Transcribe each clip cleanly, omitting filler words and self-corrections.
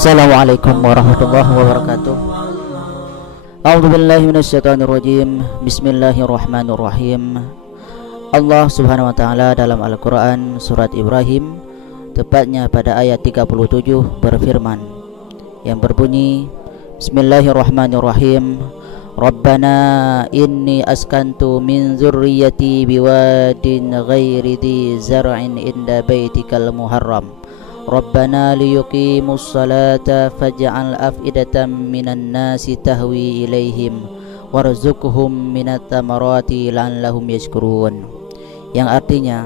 Assalamualaikum warahmatullahi wabarakatuh. A'udzubillahi minasyaitonirrajim. Bismillahirrahmanirrahim. Allah Subhanahu wa taala dalam Al-Qur'an surat Ibrahim, tepatnya pada ayat 37 berfirman yang berbunyi, Bismillahirrahmanirrahim. Rabbana inni askantu min dzurriyyati biwadin ghairi dzi zar'in inda baitikal muharram. Rabbana liyuqimus salata faj'al af'idatan minan nasi tahwi ilaihim warzuqhum minat tamarati la'allahum yashkurun. Yang artinya,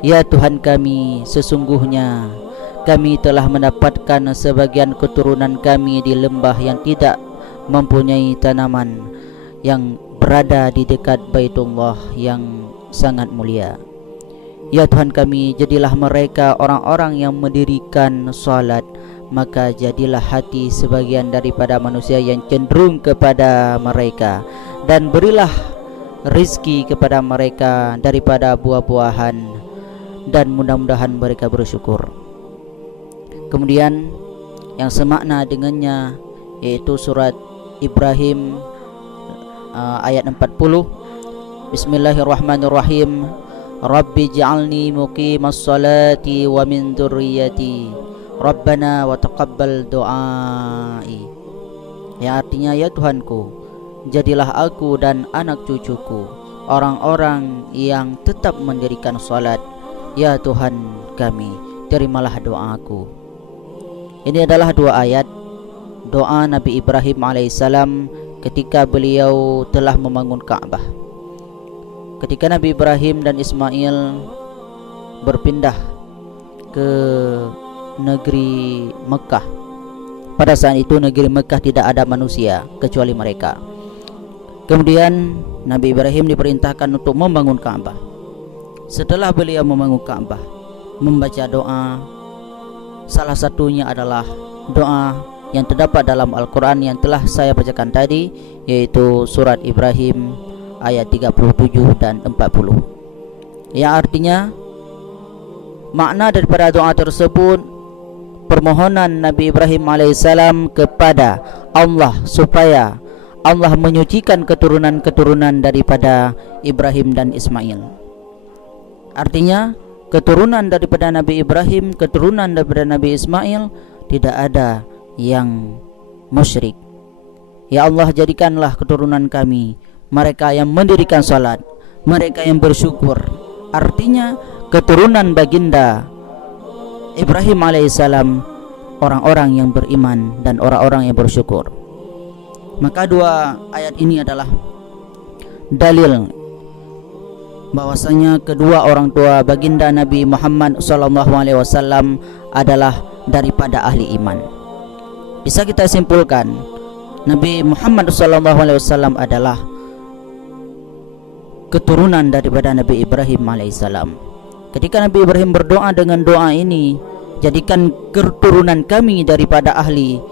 ya Tuhan kami, sesungguhnya kami telah mendapatkan sebagian keturunan kami di lembah yang tidak mempunyai tanaman, yang berada di dekat Baitullah yang sangat mulia. Ya Tuhan kami, jadilah mereka orang-orang yang mendirikan salat, maka jadilah hati sebagian daripada manusia yang cenderung kepada mereka, dan berilah rizki kepada mereka daripada buah-buahan, dan mudah-mudahan mereka bersyukur. Kemudian yang semakna dengannya yaitu surat Ibrahim ayat 40. Bismillahirrahmanirrahim. Rabbi ja'alni muqimas salati wa min dzurriyyati Rabbana wa taqabbal du'ai. Yang artinya, ya Tuhanku, jadilah aku dan anak cucuku orang-orang yang tetap mendirikan salat. Ya Tuhan kami, terimalah doaku. Ini adalah dua ayat doa Nabi Ibrahim alaihissalam ketika beliau telah membangun Ka'bah. Ketika Nabi Ibrahim dan Ismail berpindah ke negeri Mekah, pada saat itu negeri Mekah tidak ada manusia kecuali mereka. Kemudian Nabi Ibrahim diperintahkan untuk membangun Ka'bah. Setelah beliau membangun Ka'bah, membaca doa, salah satunya adalah doa yang terdapat dalam Al-Quran yang telah saya bacakan tadi, yaitu surat Ibrahim ayat 37 dan 40. Yang artinya, makna daripada doa tersebut, permohonan Nabi Ibrahim alaihissalam kepada Allah supaya Allah menyucikan keturunan-keturunan daripada Ibrahim dan Ismail. Artinya, keturunan daripada Nabi Ibrahim, keturunan daripada Nabi Ismail tidak ada yang musyrik. Ya Allah, jadikanlah keturunan kami mereka yang mendirikan salat, mereka yang bersyukur. Artinya, keturunan baginda Ibrahim alaihissalam orang-orang yang beriman dan orang-orang yang bersyukur. Maka dua ayat ini adalah dalil bahwasanya kedua orang tua baginda Nabi Muhammad SAW adalah daripada ahli iman. Bisa kita simpulkan, Nabi Muhammad SAW adalah keturunan daripada Nabi Ibrahim alaihissalam. Ketika Nabi Ibrahim berdoa dengan doa ini, jadikan keturunan kami daripada ahli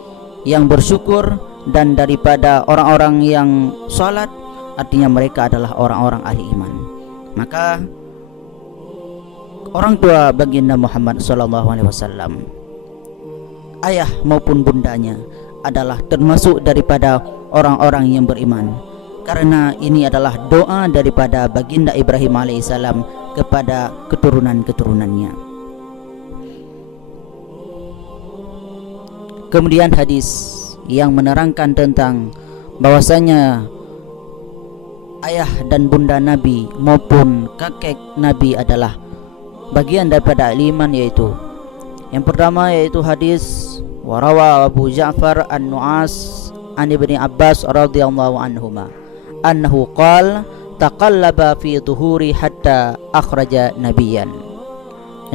yang bersyukur dan daripada orang-orang yang salat, artinya mereka adalah orang-orang ahli iman. Maka orang tua baginda Muhammad SAW, ayah maupun bundanya, adalah termasuk daripada orang-orang yang beriman, karena ini adalah doa daripada baginda Ibrahim alaihissalam kepada keturunan-keturunannya. Kemudian hadis yang menerangkan tentang bahwasanya ayah dan bunda Nabi maupun kakek Nabi adalah bagian daripada iman, yaitu yang pertama yaitu hadis warawa Abu Ja'far An-Nu'as an Ibni Abbas radhiyallahu anhuma annahu qala taqallaba fi dhuhuri hatta akhraja nabiyan.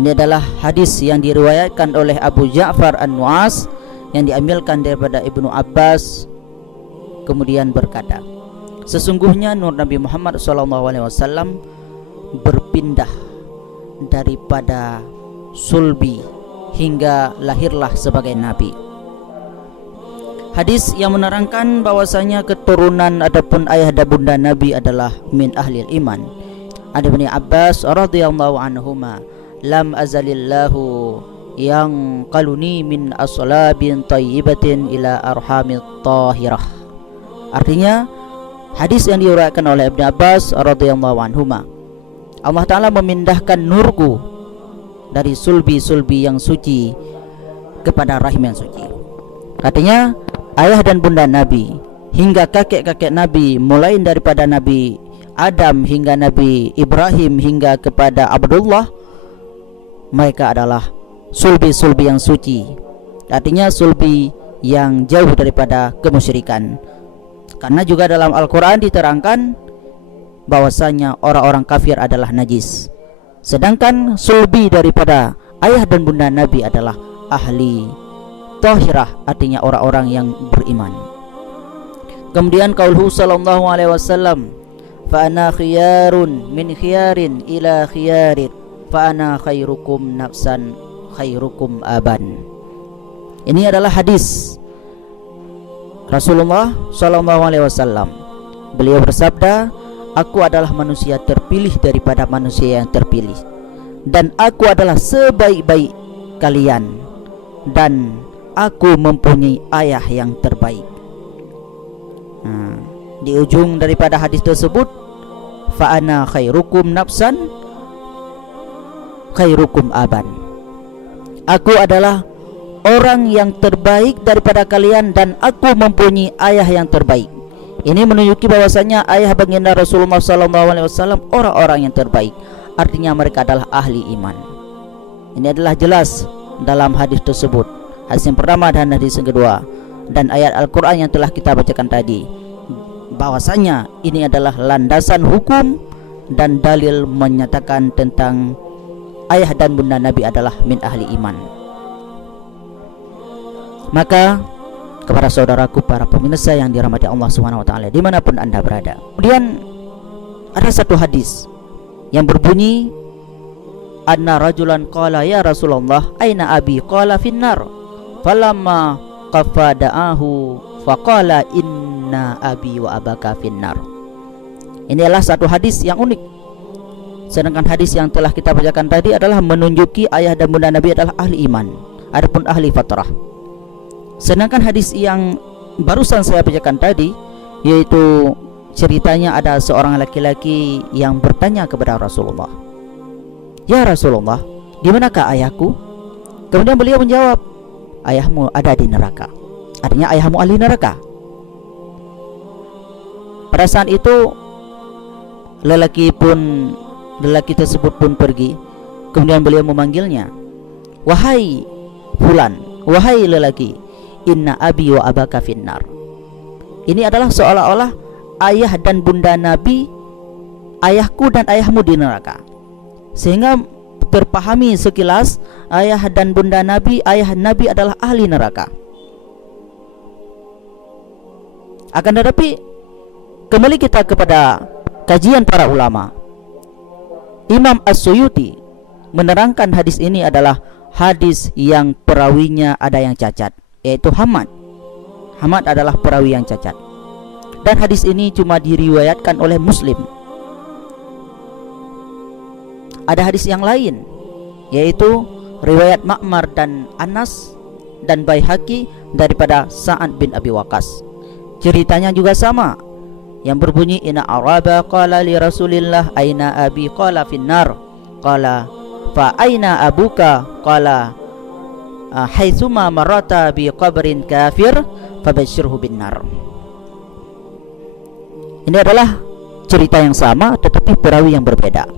Ini adalah hadis yang diriwayatkan oleh Abu Ja'far An-Nu'as yang diambilkan daripada Ibnu Abbas. Kemudian berkata, sesungguhnya nur Nabi Muhammad SAW berpindah daripada sulbi hingga lahirlah sebagai nabi. Hadis yang menerangkan bahwasanya keturunan ataupun ayah dan bunda Nabi adalah min ahli iman. Ada Ibnu Abbas radhiyallahu anhuma, lam azalillahu yang qaluni min aslabin thayyibatin ila arhamit tahirah. Artinya hadis yang diuraikan oleh Ibnu Abbas radhiyallahu anhuma, Allah Ta'ala memindahkan nurku dari sulbi-sulbi yang suci kepada rahim yang suci. Artinya ayah dan bunda Nabi hingga kakek-kakek Nabi, mulai daripada Nabi Adam hingga Nabi Ibrahim hingga kepada Abdullah, mereka adalah sulbi-sulbi yang suci. Artinya sulbi yang jauh daripada kemusyrikan. Karena juga dalam Al-Quran diterangkan bahwasanya orang-orang kafir adalah najis, sedangkan sulbi daripada ayah dan bunda Nabi adalah ahli tahirah, artinya orang-orang yang beriman. Kemudian qauluhu sallallahu alaihi wasallam, fa ana khiyarun min khiyarin ila khiyarin, fa ana khairukum nafsan khairukum aban. Ini adalah hadis Rasulullah sallallahu alaihi wasallam. Beliau bersabda, aku adalah manusia terpilih daripada manusia yang terpilih, dan aku adalah sebaik-baik kalian, dan aku mempunyai ayah yang terbaik. Di ujung daripada hadis tersebut, fa ana khairukum nafsan khairukum aban, aku adalah orang yang terbaik daripada kalian dan aku mempunyai ayah yang terbaik. Ini menunjuki bahwasanya ayah baginda Rasulullah SAW orang-orang yang terbaik, artinya mereka adalah ahli iman. Ini adalah jelas dalam hadis tersebut, hadis yang pertama dan hadis yang kedua, dan ayat Al-Quran yang telah kita bacakan tadi, bahwasanya ini adalah landasan hukum dan dalil menyatakan tentang ayah dan bunda Nabi adalah min ahli iman. Maka kepada saudaraku para pemirsa yang dirahmati Allah SWT dimanapun anda berada, kemudian ada satu hadis yang berbunyi, anna rajulan qala ya Rasulullah aina abi, qala finnar, falamma qafada'ahu faqala inna abi wa abaka finnar. Ini adalah satu hadis yang unik. Sedangkan hadis yang telah kita bacakan tadi adalah menunjuki ayah dan bunda Nabi adalah ahli iman, adapun ahli fatrah. Sedangkan hadis yang barusan saya bacakan tadi, yaitu ceritanya ada seorang laki-laki yang bertanya kepada Rasulullah, ya Rasulullah, di manakah ayahku? Kemudian beliau menjawab, ayahmu ada di neraka. Artinya ayahmu ahli neraka. Pada saat itu lelaki tersebut pun pergi. Kemudian beliau memanggilnya, wahai fulan, wahai lelaki, inna abi wa abaka finnar. Ini adalah seolah-olah ayah dan bunda Nabi, ayahku dan ayahmu di neraka, sehingga terpahami sekilas ayah dan bunda Nabi, ayah Nabi adalah ahli neraka. Akan tetapi kembali kita kepada kajian para ulama, Imam As-Suyuti menerangkan hadis ini adalah hadis yang perawinya ada yang cacat, yaitu Hamad. Hamad adalah perawi yang cacat, dan hadis ini cuma diriwayatkan oleh Muslim. Ada hadis yang lain, yaitu riwayat Ma'mar dan Anas dan Baihaqi daripada Sa'ad bin Abi Waqqas. Ceritanya juga sama, yang berbunyi, inna araba qala li Rasulillah aina abi, qala finnar, qala fa aina abuka, qala haitsuma marata bi qabrin kafir fabashirhu binnar. Ini adalah cerita yang sama tetapi perawi yang berbeda,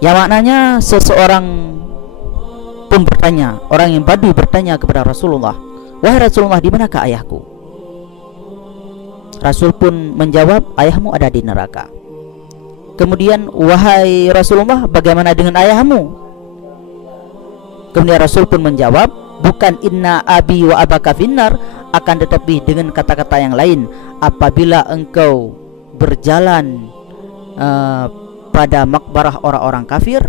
yang maknanya seseorang pun bertanya, orang yang Badui bertanya kepada Rasulullah, wahai Rasulullah, di manakah ayahku? Rasul pun menjawab, ayahmu ada di neraka. Kemudian, wahai Rasulullah, bagaimana dengan ayahmu? Kemudian Rasul pun menjawab, bukan inna abi wa abaka finnar, akan tetapi dengan kata-kata yang lain, apabila engkau berjalan pada makbarah orang-orang kafir,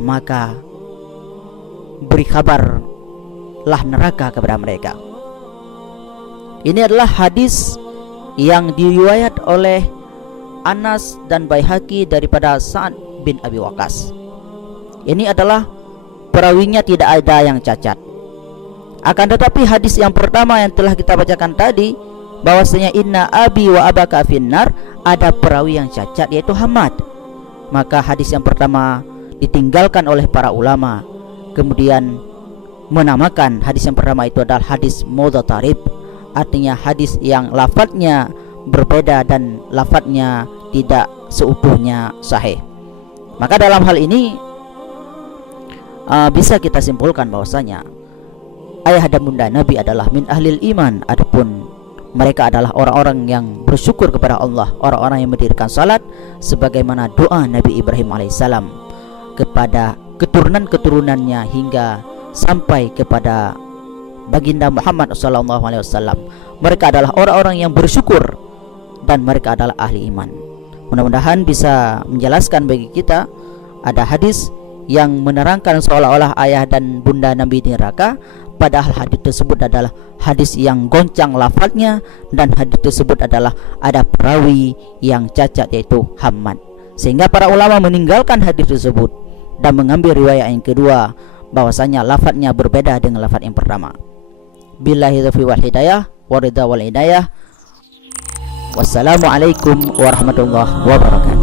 maka beri kabarlah neraka kepada mereka. Ini adalah hadis yang diriwayat oleh Anas dan Baihaqi daripada Sa'ad bin Abi Waqqas. Ini adalah perawinya tidak ada yang cacat. Akan tetapi hadis yang pertama yang telah kita bacakan tadi, bahwasanya inna abi wa abaka finnar, ada perawi yang cacat yaitu Hamad. Maka hadis yang pertama ditinggalkan oleh para ulama, kemudian menamakan hadis yang pertama itu adalah hadis mudhatarib, artinya hadis yang lafadznya berbeda dan lafadznya tidak seutuhnya sahih. Maka dalam hal ini bisa kita simpulkan bahwasanya ayah dan bunda Nabi adalah min ahlil iman, adapun mereka adalah orang-orang yang bersyukur kepada Allah, orang-orang yang mendirikan salat sebagaimana doa Nabi Ibrahim alaihissalam kepada keturunan-keturunannya hingga sampai kepada baginda Muhammad SAW. Mereka adalah orang-orang yang bersyukur dan mereka adalah ahli iman. Mudah-mudahan bisa menjelaskan bagi kita ada hadis yang menerangkan seolah-olah ayah dan bunda Nabi di neraka, padahal hadis tersebut adalah hadis yang goncang lafadznya, dan hadis tersebut adalah ada perawi yang cacat yaitu Hamad, sehingga para ulama meninggalkan hadis tersebut dan mengambil riwayat yang kedua bahwasanya lafadznya berbeda dengan lafadz yang pertama. Billahi taufiq wal hidayah wa ridha wal hidayah. Wassalamualaikum warahmatullahi wabarakatuh.